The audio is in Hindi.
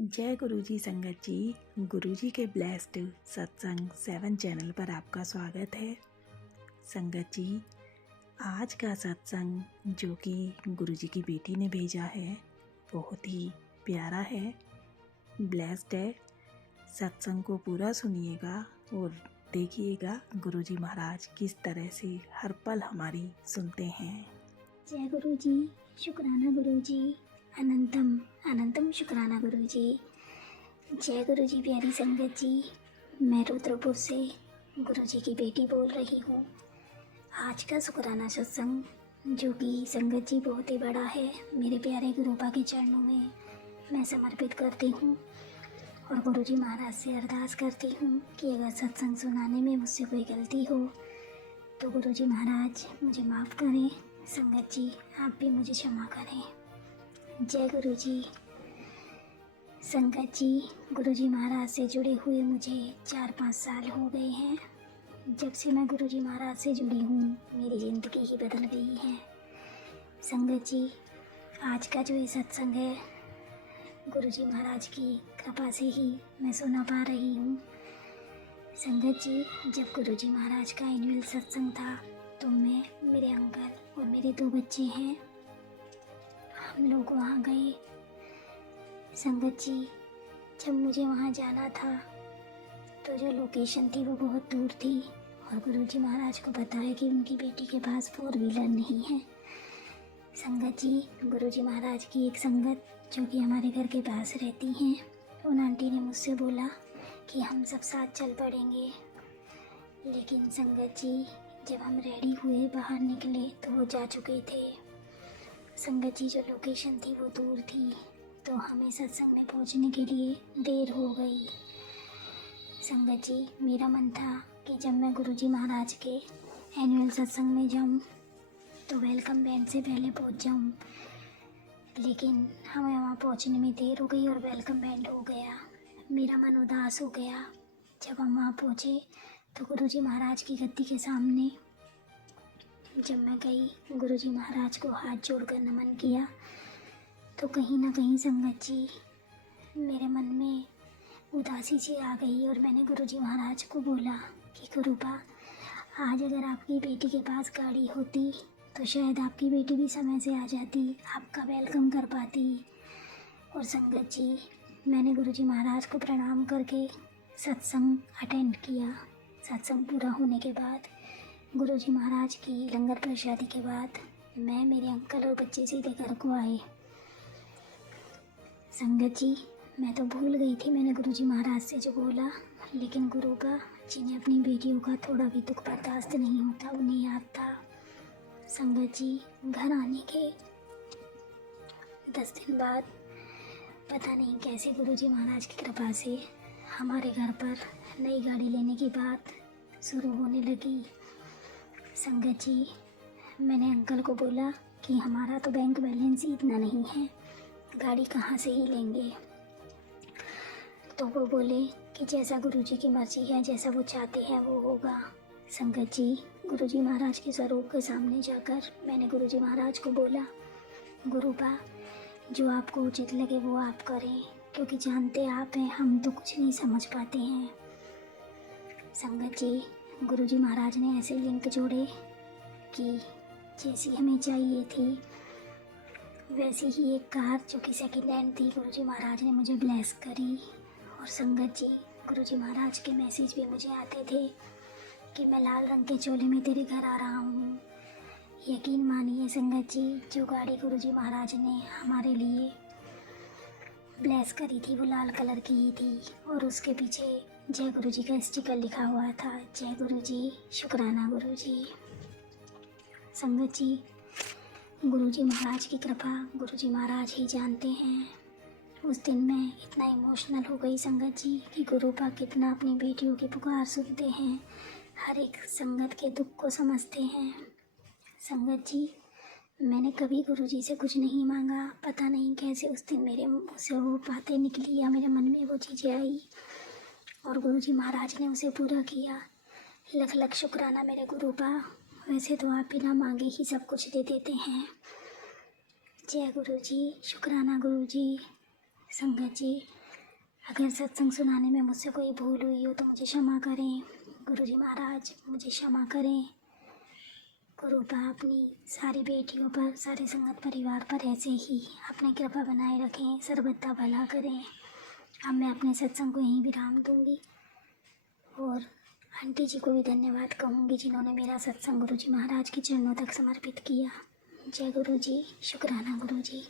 जय गुरु जी संगत जी। गुरु जी के ब्लेस्ड सत्संग 7 चैनल पर आपका स्वागत है। संगत जी, आज का सत्संग जो कि गुरु जी की बेटी ने भेजा है बहुत ही प्यारा है, ब्लेस्ड है। सत्संग को पूरा सुनिएगा और देखिएगा गुरु जी महाराज किस तरह से हर पल हमारी सुनते हैं। जय गुरु जी, शुक्राना गुरु जी, अनंतम अनंतम शुक्राना गुरु जी। जय गुरु जी। प्यारी संगत जी, मैं रुद्रपुर से गुरु जी की बेटी बोल रही हूँ। आज का शुक्राना सत्संग जो कि संगत जी बहुत ही बड़ा है, मेरे प्यारे गुरुपा के चरणों में मैं समर्पित करती हूँ और गुरु जी महाराज से अरदास करती हूँ कि अगर सत्संग सुनाने में मुझसे कोई गलती हो तो गुरु जी महाराज मुझे माफ़ करें। संगत जी, आप भी मुझे क्षमा करें। जय गुरु जी। संगत जी, गुरु जी महाराज से जुड़े हुए मुझे 4-5 साल हो गए हैं। जब से मैं गुरु जी महाराज से जुड़ी हूँ मेरी ज़िंदगी ही बदल गई है। संगत जी, आज का जो ये सत्संग है गुरु जी महाराज की कृपा से ही मैं सुना पा रही हूँ। संगत जी, जब गुरु जी महाराज का एनुअल सत्संग था तो मैं, मेरे अंकल और मेरे 2 बच्चे हैं, हम लोग वहाँ गए। संगत जी, जब मुझे वहाँ जाना था तो जो लोकेशन थी वो बहुत दूर थी और गुरु जी महाराज को बताया कि उनकी बेटी के पास 4 व्हीलर नहीं है। संगत जी, गुरु जी महाराज की एक संगत जो कि हमारे घर के पास रहती हैं, उन आंटी ने मुझसे बोला कि हम सब साथ चल पड़ेंगे। लेकिन संगत जी, जब हम रेडी हुए बाहर निकले तो वो जा चुके थे। संगत जी, जो लोकेशन थी वो दूर थी तो हमें सत्संग में पहुंचने के लिए देर हो गई। संगत जी, मेरा मन था कि जब मैं गुरु जी महाराज के एनुअल सत्संग में जाऊं तो वेलकम बैंड से पहले पहुंच जाऊं, लेकिन हमें वहां पहुंचने में देर हो गई और वेलकम बैंड हो गया। मेरा मन उदास हो गया। जब हम वहां पहुंचे तो गुरु जी महाराज की गद्दी के सामने जब मैं गई, गुरु जी महाराज को हाथ जोड़कर नमन किया तो कहीं ना कहीं संगत जी मेरे मन में उदासी सी आ गई और मैंने गुरु जी महाराज को बोला कि गुरुपा, आज अगर आपकी बेटी के पास गाड़ी होती तो शायद आपकी बेटी भी समय से आ जाती, आपका वेलकम कर पाती। और संगत जी, मैंने गुरु जी महाराज को प्रणाम करके सत्संग अटेंड किया। सत्संग पूरा होने के बाद गुरु जी महाराज की लंगर प्रसादी के बाद मैं, मेरे अंकल और बच्चे सीधे घर को आए। संगत जी, मैं तो भूल गई थी मैंने गुरु जी महाराज से जो बोला, लेकिन गुरुपा जिन्हें अपनी बेटियों का थोड़ा भी दुख बर्दाश्त नहीं होता उन्हें याद था। संगत जी, घर आने के 10 दिन बाद पता नहीं कैसे गुरु जी महाराज की कृपा से हमारे घर पर नई गाड़ी लेने की बात शुरू होने लगी। संगत जी, मैंने अंकल को बोला कि हमारा तो बैंक बैलेंस ही इतना नहीं है, गाड़ी कहाँ से ही लेंगे। तो वो बोले कि जैसा गुरु जी की मर्जी है, जैसा वो चाहते हैं वो होगा। संगत जी, गुरु जी महाराज के स्वरूप के सामने जाकर मैंने गुरु जी महाराज को बोला, गुरुपा जो आपको उचित लगे वो आप करें, क्योंकि जानते आप हैं हम तो कुछ नहीं समझ पाते हैं। संगत जी, गुरु जी महाराज ने ऐसे लिंक जोड़े कि जैसी हमें चाहिए थी वैसी ही एक कार जो कि सेकेंड हैंड थी गुरु जी महाराज ने मुझे ब्लेस करी। और संगत जी, गुरु जी महाराज के मैसेज भी मुझे आते थे कि मैं लाल रंग के चोले में तेरे घर आ रहा हूँ। यकीन मानिए संगत जी, जो गाड़ी गुरु जी महाराज ने हमारे लिए ब्लेस करी थी वो लाल कलर की ही थी और उसके पीछे जय गुरु जी का स्टिकर लिखा हुआ था। जय गुरु जी, शुक्राना गुरु जी। संगत जी, गुरु जी महाराज की कृपा गुरु जी महाराज ही जानते हैं। उस दिन मैं इतना इमोशनल हो गई संगत जी कि गुरुपा कितना अपनी बेटियों की पुकार सुनते हैं, हर एक संगत के दुख को समझते हैं। संगत जी, मैंने कभी गुरु जी से कुछ नहीं मांगा, पता नहीं कैसे उस दिन मेरे मुँह से वो बातें निकली या मेरे मन में वो चीज़ें आई और गुरु जी महाराज ने उसे पूरा किया। लख लख शुक्राना मेरे गुरुपा, वैसे तो आप बिना मांगे ही सब कुछ दे देते हैं। जय गुरु जी, शुक्राना गुरु जी। संगत जी, अगर सत्संग सुनाने में मुझसे कोई भूल हुई हो तो मुझे क्षमा करें। गुरुजी महाराज मुझे क्षमा करें। गुरुपा अपनी सारी बेटियों पर, सारे संगत परिवार पर ऐसे ही अपनी कृपा बनाए रखें, सर्वदा भला करें। अब मैं अपने सत्संग को यहीं विराम दूंगी और आंटी जी को भी धन्यवाद कहूँगी जिन्होंने मेरा सत्संग गुरुजी महाराज के चरणों तक समर्पित किया। जय गुरुजी, शुक्राना गुरुजी।